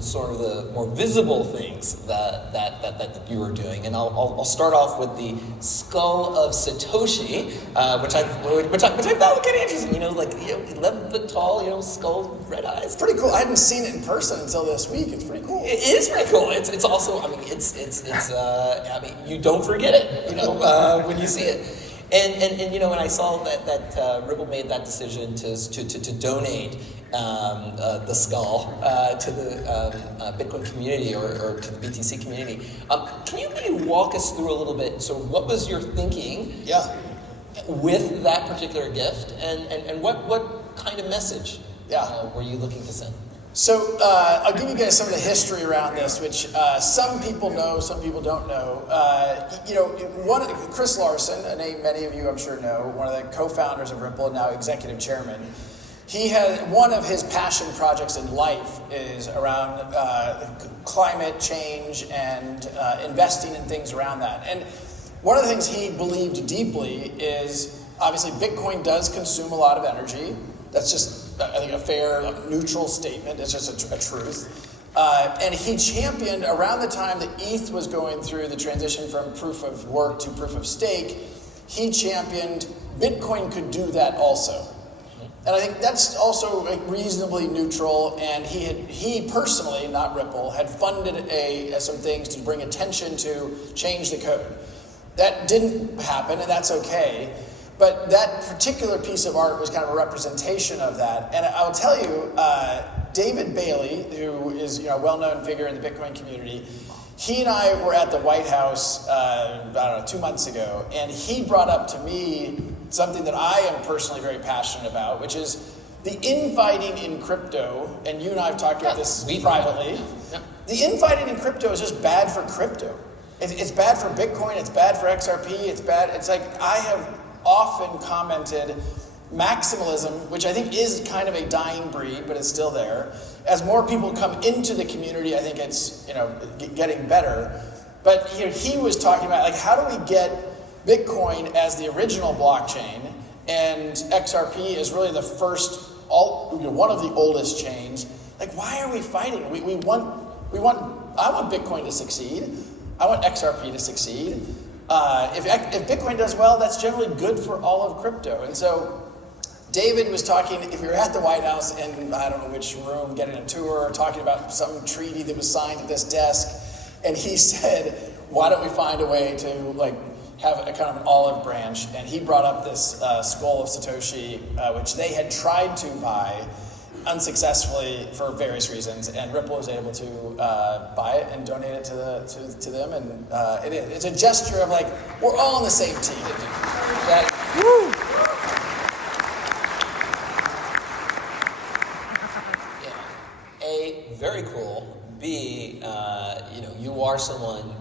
sort of the more visible things that you were doing, and I'll start off with the skull of Satoshi, which I found kind of interesting. 11 foot tall, skull, red eyes. It's pretty cool. I hadn't seen it in person until this week. It's pretty cool. It is pretty cool. It's also, you don't forget it, when you see it. And when I saw that Ripple made that decision to donate the skull to the Bitcoin community or to the BTC community, can you maybe walk us through a little bit? So, what was your thinking? Yeah. With that particular gift, and what kind of message? Were you looking to send? So I'll give you guys some of the history around this, which some people know, some people don't know. Chris Larson, a name many of you I'm sure know, one of the co-founders of Ripple and now executive chairman. He has one of his passion projects in life is around climate change and investing in things around that. And one of the things he believed deeply is obviously Bitcoin does consume a lot of energy. That's just, I think, a fair, neutral statement. It's just a truth. And he championed, around the time that ETH was going through the transition from proof of work to proof of stake, he championed Bitcoin could do that also. And I think that's also reasonably neutral, and he personally, not Ripple, had funded some things to bring attention to change the code. That didn't happen, and that's okay. But that particular piece of art was kind of a representation of that. And I'll tell you, David Bailey, who is a well-known figure in the Bitcoin community, he and I were at the White House, 2 months ago, and he brought up to me something that I am personally very passionate about, which is the infighting in crypto, and you and I have talked about this privately. Yeah. The infighting in crypto is just bad for crypto. It's bad for Bitcoin, it's bad for XRP, it's bad. It's like I have often commented maximalism, which I think is kind of a dying breed, but it's still there. As more people come into the community, I think it's getting better. But he was talking about how do we get Bitcoin as the original blockchain, and XRP is really the first, one of the oldest chains. Why are we fighting? I want Bitcoin to succeed. I want XRP to succeed. If Bitcoin does well, that's generally good for all of crypto. And so David was talking, if we were at the White House in, I don't know which room, getting a tour, talking about some treaty that was signed at this desk, and he said, why don't we find a way to have a kind of an olive branch? And he brought up this skull of Satoshi, which they had tried to buy unsuccessfully for various reasons, and Ripple was able to buy it and donate it to them, and it's a gesture of we're all on the same team. Woo! Yeah. A, very cool. B, you are someone,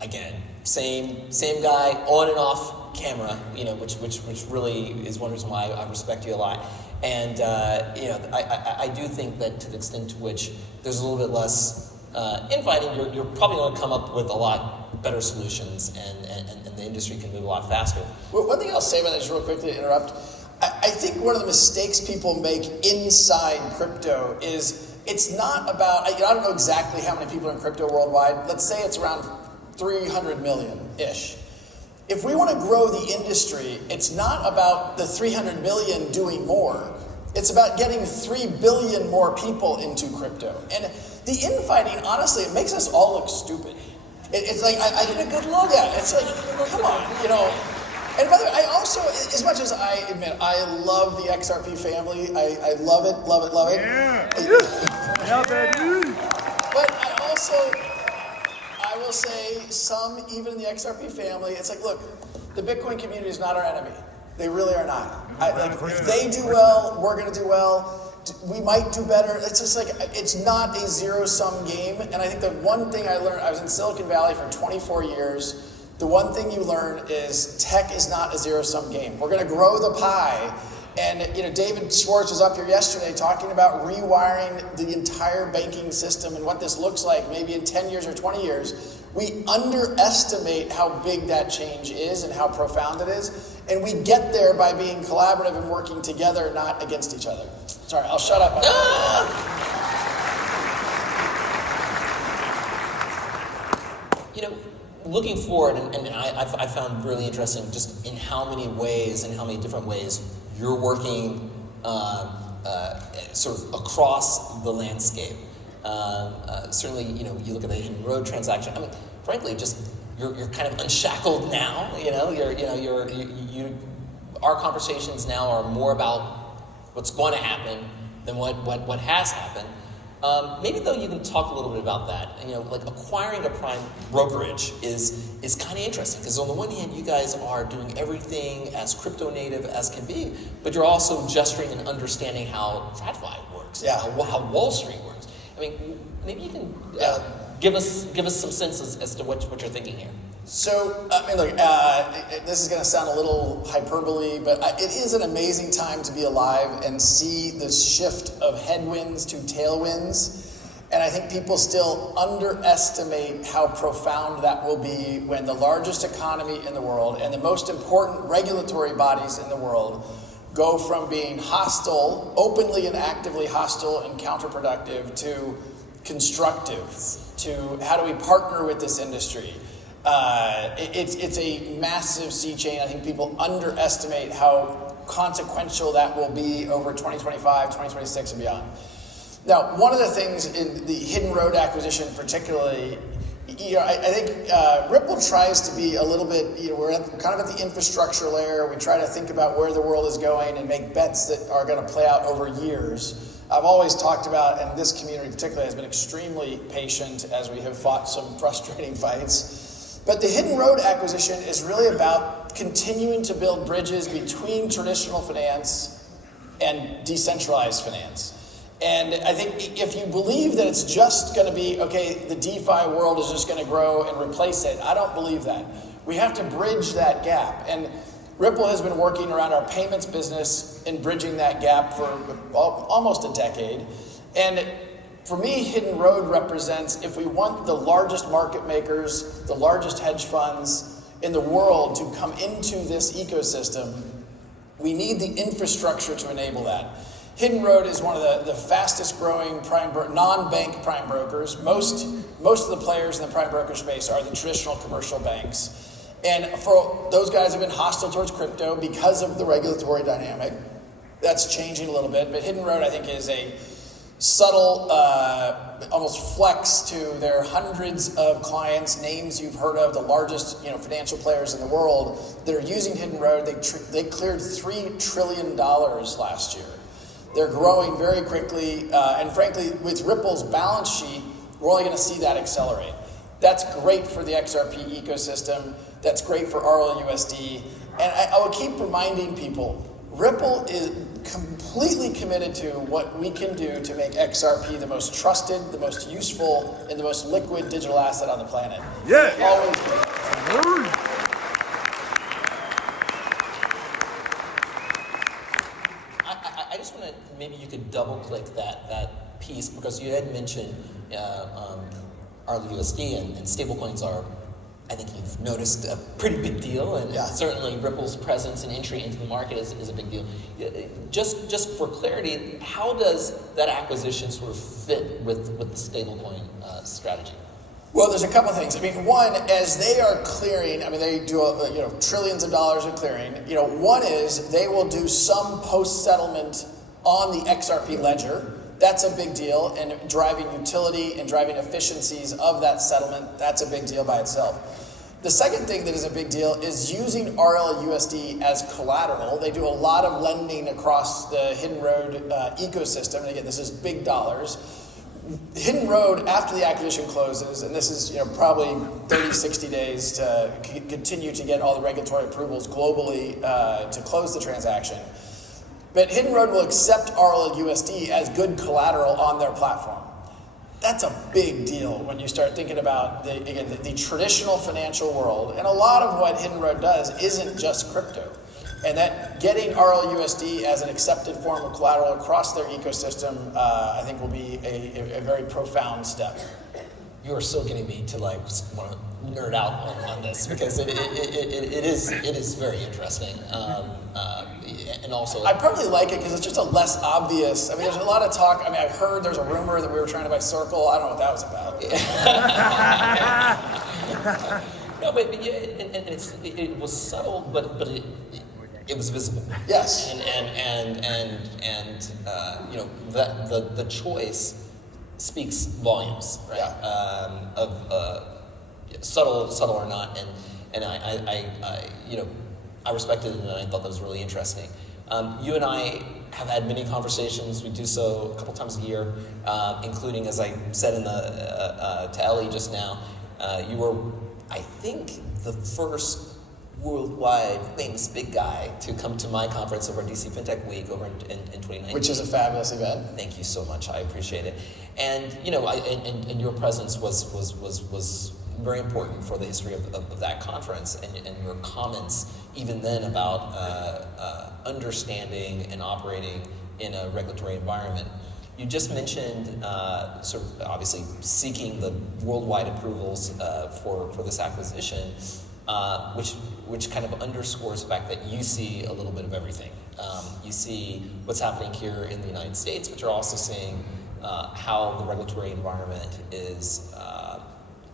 again, same guy on and off camera, which really is one reason why I respect you a lot. And I do think that to the extent to which there's a little bit less infighting, you're probably going to come up with a lot better solutions, and the industry can move a lot faster. Well, one thing I'll say about that, just real quickly to interrupt, I think one of the mistakes people make inside crypto is it's not about, I don't know exactly how many people are in crypto worldwide. Let's say it's around 300 million-ish. If we want to grow the industry, it's not about the 300 million doing more. It's about getting 3 billion more people into crypto. And the infighting, honestly, it makes us all look stupid. It's I did a good look at it. It's come on, And by the way, I also, as much as I admit, I love the XRP family. I love it, love it, love it. Yeah, baby. But I will say some, even in the XRP family, it's look, the Bitcoin community is not our enemy. They really are not. If they do well, we're going to do well. We might do better. It's just it's not a zero-sum game. And I think the one thing I learned, I was in Silicon Valley for 24 years. The one thing you learn is tech is not a zero-sum game. We're going to grow the pie. And David Schwartz was up here yesterday talking about rewiring the entire banking system and what this looks like maybe in 10 years or 20 years. We underestimate how big that change is and how profound it is. And we get there by being collaborative and working together, not against each other. Sorry, I'll shut up. looking forward, and I found really interesting just in how many ways and how many different ways you're working sort of across the landscape. Certainly, you look at the Hidden Road transaction. I mean, frankly, just you're kind of unshackled now. Our conversations now are more about what's going to happen than what has happened. Maybe though you can talk a little bit about that. Like acquiring a prime brokerage is kind of interesting because on the one hand you guys are doing everything as crypto native as can be, but you're also gesturing and understanding how TradFi works, how Wall Street works. I mean, maybe you can give us some sense as to what you're thinking here. So, I mean, look, this is going to sound a little hyperbole, but it is an amazing time to be alive and see this shift of headwinds to tailwinds. And I think people still underestimate how profound that will be when the largest economy in the world and the most important regulatory bodies in the world go from being hostile, openly and actively hostile and counterproductive, to constructive, to how do we partner with this industry. It's a massive sea change. I think people underestimate how consequential that will be over 2025, 2026, and beyond. Now, one of the things in the Hidden Road acquisition particularly, I think Ripple tries to be a little bit, we're kind of at the infrastructure layer. We try to think about where the world is going and make bets that are going to play out over years. I've always talked about, and this community particularly has been extremely patient as we have fought some frustrating fights. But the Hidden Road acquisition is really about continuing to build bridges between traditional finance and decentralized finance. And I think if you believe that it's just going to be, okay, the DeFi world is just going to grow and replace it, I don't believe that. We have to bridge that gap. And Ripple has been working around our payments business and bridging that gap for almost a decade. And for me, Hidden Road represents, if we want the largest market makers, the largest hedge funds in the world to come into this ecosystem, we need the infrastructure to enable that. Hidden Road is one of the fastest growing non-bank prime brokers. Most of the players in the prime broker space are the traditional commercial banks. And for those guys have been hostile towards crypto because of the regulatory dynamic. That's changing a little bit, but Hidden Road, I think, is a subtle, almost flex to their hundreds of clients, names you've heard of, the largest financial players in the world that are using Hidden Road. They cleared $3 trillion last year. They're growing very quickly, and frankly, with Ripple's balance sheet, we're only going to see that accelerate. That's great for the XRP ecosystem. That's great for RLUSD. And I will keep reminding people, Ripple is completely committed to what we can do to make XRP the most trusted, the most useful, and the most liquid digital asset on the planet. Yeah. Always been. I just want to, maybe you could double click that piece because you had mentioned RLUSD and stablecoins are, I think you've noticed, a pretty big deal, and certainly Ripple's presence and entry into the market is a big deal. Just for clarity, how does that acquisition sort of fit with the stablecoin strategy? Well, there's a couple of things. I mean, one, as they are clearing, I mean, they do trillions of dollars of clearing. One is they will do some post-settlement on the XRP ledger. That's a big deal, and driving utility and driving efficiencies of that settlement, that's a big deal by itself. The second thing that is a big deal is using RLUSD as collateral. They do a lot of lending across the Hidden Road ecosystem, and again, this is big dollars. Hidden Road, after the acquisition closes, and this is probably 30, 60 days to continue to get all the regulatory approvals globally to close the transaction. But Hidden Road will accept RLUSD as good collateral on their platform. That's a big deal when you start thinking about, the traditional financial world. And a lot of what Hidden Road does isn't just crypto. And that getting RLUSD as an accepted form of collateral across their ecosystem, I think will be a very profound step. You are still getting me to want to nerd out on this because it is very interesting. And also, I partly like it because it's just a less obvious. I mean, there's a lot of talk. I mean, I've heard there's a rumor that we were trying to buy Circle. I don't know what that was about. No, but yeah, and it was subtle, but it was visible. Yes. And you know, that the choice speaks volumes, right? Yeah. Of subtle or not, and I you know, I respected it and I thought that was really interesting. You and I have had many conversations. We do so a couple times a year, including, as I said in the to Ellie just now, you were, I think, the first worldwide famous big guy to come to my conference over at DC FinTech Week over in 2019. Which is a fabulous event. Thank you so much. I appreciate it. And you know, and your presence was very important for the history of that conference, and your comments even then about understanding and operating in a regulatory environment. You just mentioned sort of obviously seeking the worldwide approvals for this acquisition, which kind of underscores the fact that you see a little bit of everything. You see what's happening here in the United States, but you're also seeing how the regulatory environment is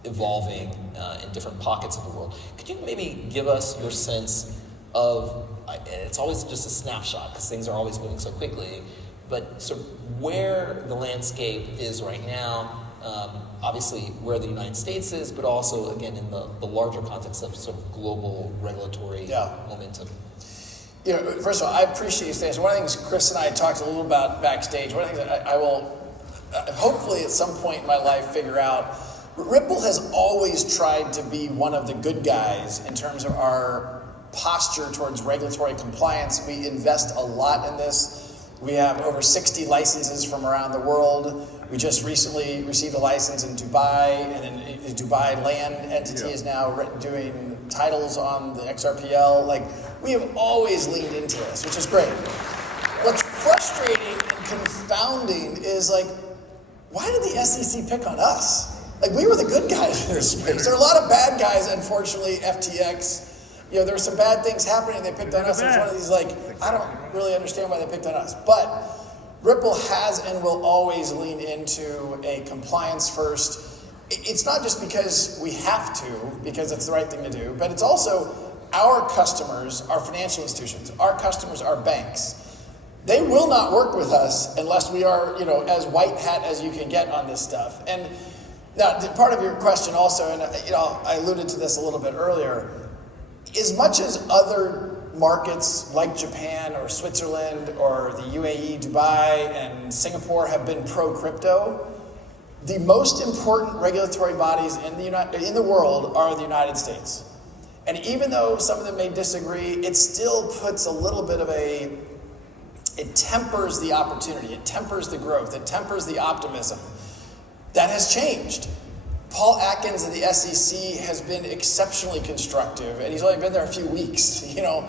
evolving in different pockets of the world. Could you maybe give us your sense of, and it's always just a snapshot because things are always moving so quickly, but sort of where the landscape is right now, obviously where the United States is, but also, again, in the larger context of sort of global regulatory momentum. You know, first of all, I appreciate you saying this. One of the things Chris and I talked a little about backstage, one of the things that I will hopefully at some point in my life figure out, Ripple has always tried to be one of the good guys in terms of our posture towards regulatory compliance. We invest a lot in this. We have over 60 licenses from around the world. We just recently received a license in Dubai, and then the Dubai land entity is now doing titles on the XRPL. Like, we have always leaned into this, which is great. What's frustrating and confounding is, like, why did the SEC pick on us? Like, we were the good guys in this space. There are a lot of bad guys, unfortunately, FTX. You know, there were some bad things happening, they picked on us. It's one of these, like, I don't really understand why they picked on us. But Ripple has and will always lean into a compliance first. It's not just because we have to, because it's the right thing to do, but it's also our customers, our financial institutions, our customers, our banks. They will not work with us unless we are, you know, as white hat as you can get on this stuff. And now, part of your question also, and you know, I alluded to this a little bit earlier, as much as other markets like Japan or Switzerland or the UAE, Dubai, and Singapore have been pro-crypto, the most important regulatory bodies in the world are the United States. And even though some of them may disagree, it still puts a little bit of it tempers the opportunity, it tempers the growth, it tempers the optimism. That has changed. Paul Atkins of the SEC has been exceptionally constructive, and he's only been there a few weeks. You know,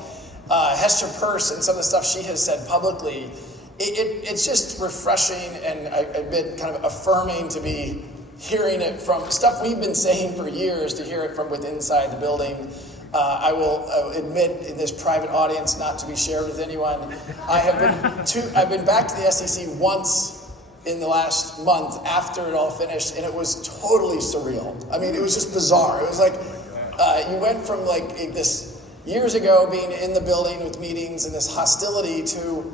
Hester Peirce and some of the stuff she has said publicly, it's just refreshing and I admit kind of affirming to be hearing it from stuff we've been saying for years, to hear it from within inside the building. I will admit in this private audience, not to be shared with anyone, I've been back to the SEC once in the last month after it all finished, and it was totally surreal. I mean, it was just bizarre. It was like you went from like this years ago being in the building with meetings and this hostility to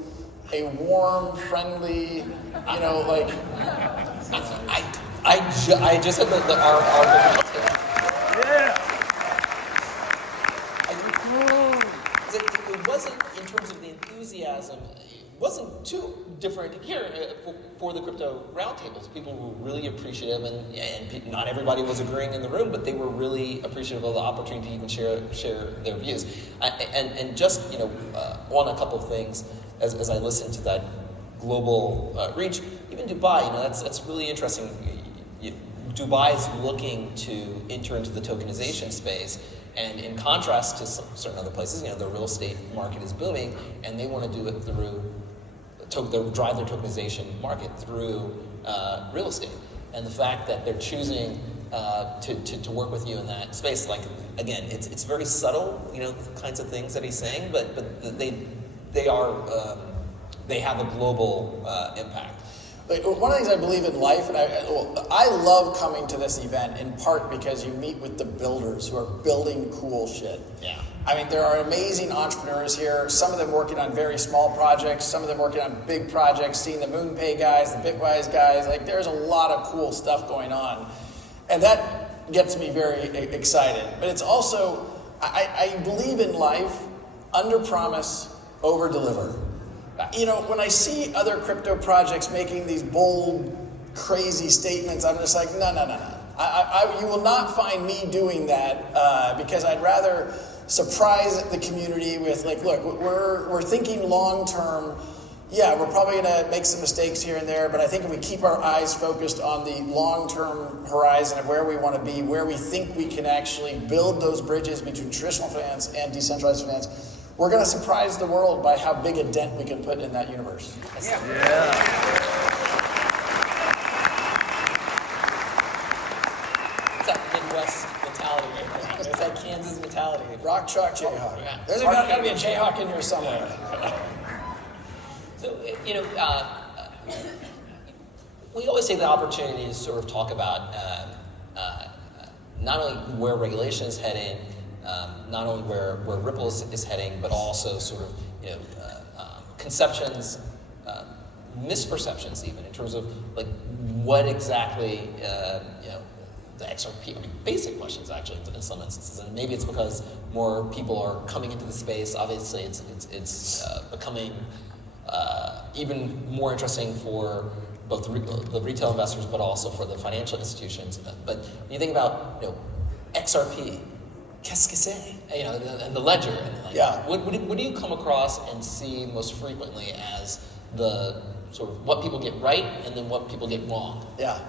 a warm, friendly, you know, like. I just said that our it wasn't, in terms of the enthusiasm, it wasn't too different here for the crypto roundtables. People were really appreciative, and not everybody was agreeing in the room, but they were really appreciative of the opportunity to even share their views. And just, you know, on a couple of things, as I listened to that global reach, even Dubai, you know, that's really interesting. Dubai is looking to enter into the tokenization space, and in contrast to certain other places, you know, the real estate market is booming, and they want to do it through drive their tokenization market through real estate. And the fact that they're choosing to work with you in that space, like, again, it's very subtle, you know, the kinds of things that he's saying, but they have a global impact. Like, one of the things I believe in life, and I love coming to this event in part because you meet with the builders who are building cool shit. Yeah. I mean, there are amazing entrepreneurs here, some of them working on very small projects, some of them working on big projects, seeing the MoonPay guys, the Bitwise guys, like there's a lot of cool stuff going on. And that gets me very excited. But it's also, I believe in life, under promise, over deliver. You know, when I see other crypto projects making these bold, crazy statements, I'm just like, no. You will not find me doing that because I'd rather surprise the community with like, look, we're thinking long term. Yeah, we're probably going to make some mistakes here and there, but I think if we keep our eyes focused on the long-term horizon of where we want to be, where we think we can actually build those bridges between traditional finance and decentralized finance, we're going to surprise the world by how big a dent we can put in that universe. Yeah. It's that Midwest mentality right now. It's that Kansas mentality. Rock, chalk, Jayhawk. Yeah. There's got to be a Jayhawk in here somewhere. So, you know, we always take the opportunity to sort of talk about not only where regulation is heading, not only where Ripple is heading, but also sort of, you know, conceptions, misperceptions even in terms of like what exactly, you know, the XRP, I mean, basic questions actually in some instances, and maybe it's because more people are coming into the space. Obviously, it's becoming even more interesting for both the retail investors, but also for the financial institutions. But when you think about, you know, XRP, qu'est-ce que c'est? You know, and the ledger, and like, yeah. What do you come across and see most frequently as the sort of what people get right and then what people get wrong? Yeah.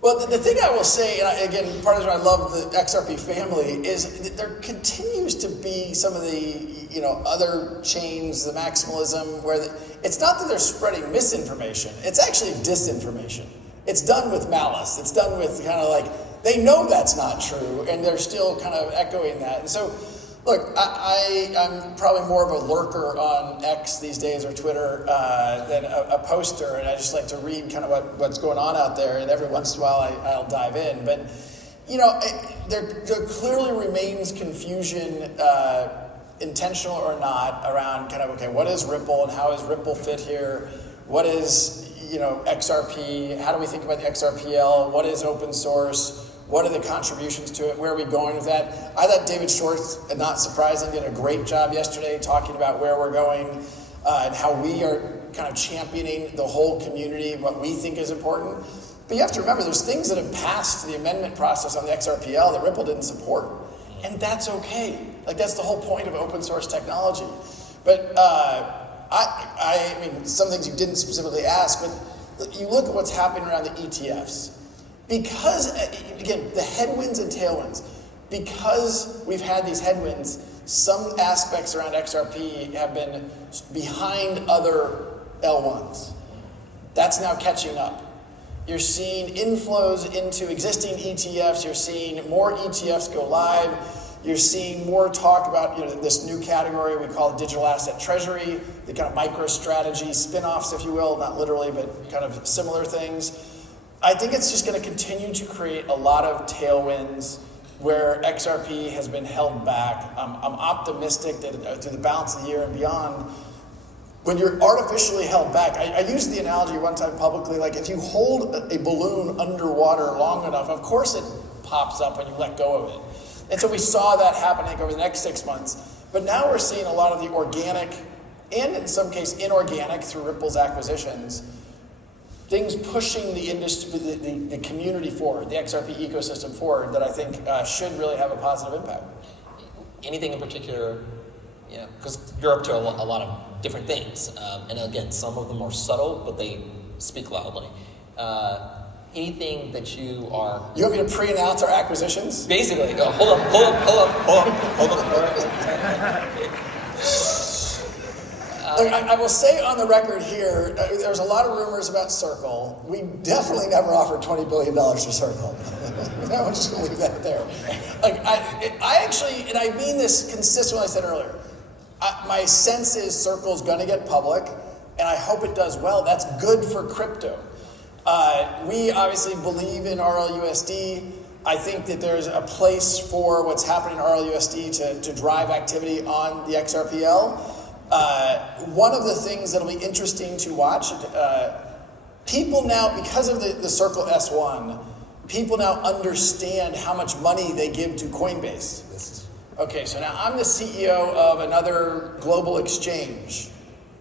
Well, the thing I will say, and again, part of the reason I love the XRP family is that there continues to be some of the, you know, other chains, the maximalism, where it's not that they're spreading misinformation, it's actually disinformation. It's done with malice. It's done with kind of like, they know that's not true, and they're still kind of echoing that. And so, look, I'm probably more of a lurker on X these days, or Twitter, than a poster, and I just like to read kind of what's going on out there, and every once in a while I'll dive in. But, you know, there clearly remains confusion, intentional or not, around kind of, okay, what is Ripple, and how does Ripple fit here? What is, you know, XRP? How do we think about the XRPL? What is open source? What are the contributions to it? Where are we going with that? I thought David Schwartz, not surprising, did a great job yesterday talking about where we're going and how we are kind of championing the whole community, what we think is important. But you have to remember, there's things that have passed the amendment process on the XRPL that Ripple didn't support. And that's okay. Like, that's the whole point of open source technology. But I mean, some things you didn't specifically ask, but you look at what's happening around the ETFs. Because, again, the headwinds and tailwinds, because we've had these headwinds, some aspects around XRP have been behind other L1s. That's now catching up. You're seeing inflows into existing ETFs. You're seeing more ETFs go live. You're seeing more talk about, you know, this new category we call digital asset treasury, the kind of micro-strategy spin-offs, if you will, not literally, but kind of similar things. I think it's just going to continue to create a lot of tailwinds where XRP has been held back. I'm optimistic that through the balance of the year and beyond, when you're artificially held back, I used the analogy one time publicly, like if you hold a balloon underwater long enough, of course it pops up when you let go of it. And so we saw that happening over the next 6 months. But now we're seeing a lot of the organic and in some case inorganic through Ripple's acquisitions, things pushing the industry, the community forward, the XRP ecosystem forward, that I think should really have a positive impact. Anything in particular, you know, because you're up to a lot of different things, and again, some of them are subtle, but they speak loudly. Anything that you are... You want me to pre-announce our acquisitions? Basically, go, hold up. Look, I will say on the record here, there's a lot of rumors about Circle. We definitely never offered $20 billion for Circle. I'm just going to leave that there. Like, I actually, and I mean this consistent with what I said earlier, my sense is Circle's going to get public, and I hope it does well. That's good for crypto. We obviously believe in RLUSD. I think that there's a place for what's happening in RLUSD to drive activity on the XRPL. One of the things that'll be interesting to watch, people now, because of the Circle S1, people now understand how much money they give to Coinbase. Okay, so now I'm the CEO of another global exchange.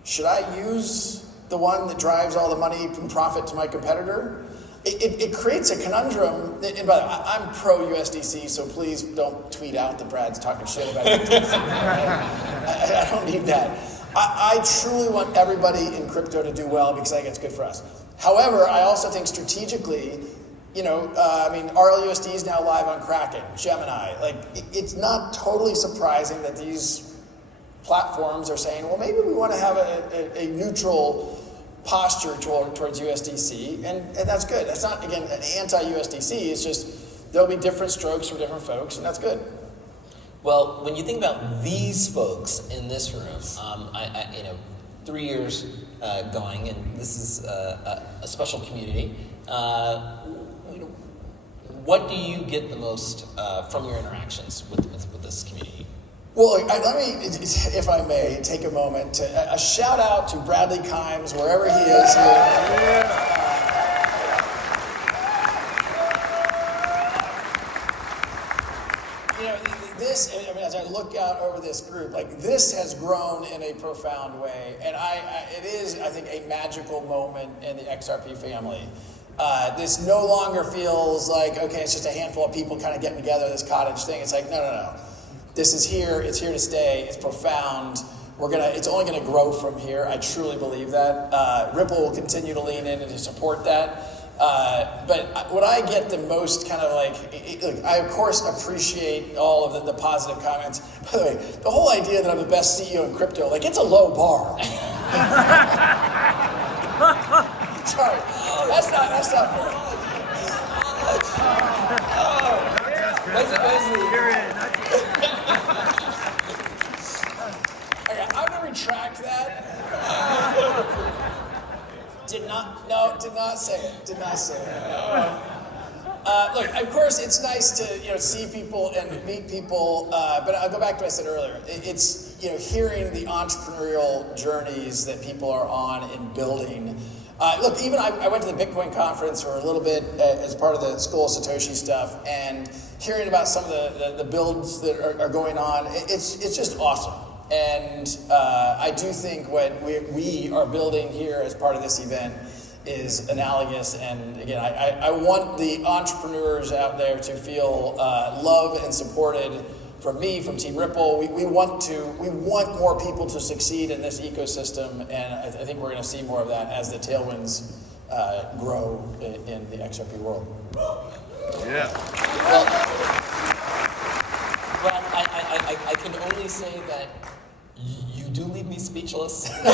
Should I use the one that drives all the money and profit to my competitor? It creates a conundrum. And by the way, I'm pro USDC, so please don't tweet out that Brad's talking shit about USDC. I don't need that. I truly want everybody in crypto to do well because I think it's good for us. However, I also think strategically, RLUSD is now live on Kraken, Gemini. It's not totally surprising that these platforms are saying, well, maybe we want to have a neutral posture towards USDC, and that's good. That's not, again, an anti-USDC. It's just there'll be different strokes for different folks, and that's good. Well, when you think about these folks in this room, 3 years going, and this is a special community. What do you get the most from your interactions with this community? Well, let me, if I may, take a moment to a shout out to Bradley Kimes, wherever he is here. As I look out over this group, this has grown in a profound way, and it is, I think, a magical moment in the XRP family. This no longer feels like, okay, it's just a handful of people kind of getting together, this cottage thing. It's like, no. This is here, it's here to stay, it's profound. It's only gonna grow from here. I truly believe that. Ripple will continue to lean in and to support that. But what I get the most kind of I of course appreciate all of the positive comments. By the way, the whole idea that I'm the best CEO in crypto, it's a low bar. Sorry, that's not fair. Okay, I'm gonna retract that. Did not say it. Look, of course, it's nice to see people and meet people, but I'll go back to what I said earlier. It's hearing the entrepreneurial journeys that people are on in building. Look, even I went to the Bitcoin conference for a little bit as part of the School of Satoshi stuff, and hearing about some of the builds that are going on, it's just awesome. And I do think what we are building here as part of this event is analogous. And again, I want the entrepreneurs out there to feel loved and supported from me, from Team Ripple. We want more people to succeed in this ecosystem, and I think we're going to see more of that as the tailwinds grow in the XRP world. Yeah. Well, I can only say that you do leave me speechless, and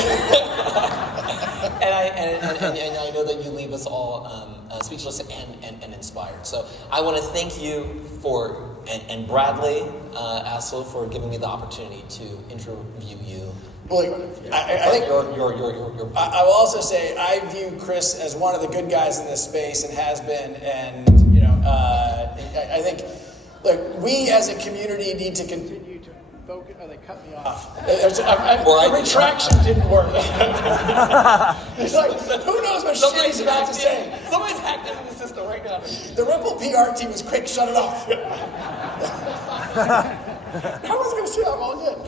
I know that you leave us all speechless and inspired. So I want to thank you and Bradley Aslow for giving me the opportunity to interview you. Well, I think your I will also say I view Chris as one of the good guys in this space and has been, and I think we as a community need to continue to focus. Oh, they cut me off. The retraction didn't work. It's like, who knows what he's about to say? Somebody's hacked into the system right now. The Ripple PR team was quick, shut it off. I wasn't going to say I'm all good.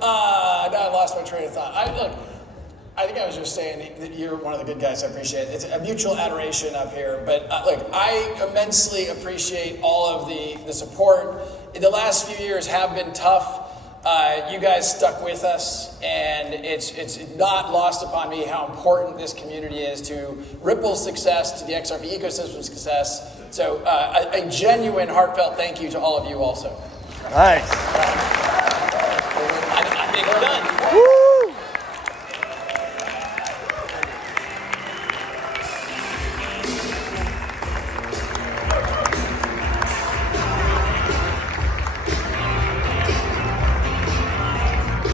Now I lost my train of thought. I think I was just saying that you're one of the good guys. I appreciate it. It's a mutual adoration up here. But I immensely appreciate all of the support. The last few years have been tough. You guys stuck with us, and it's not lost upon me how important this community is to Ripple's success, to the XRP ecosystem's success. So a genuine, heartfelt thank you to all of you also. Nice. I think we're done.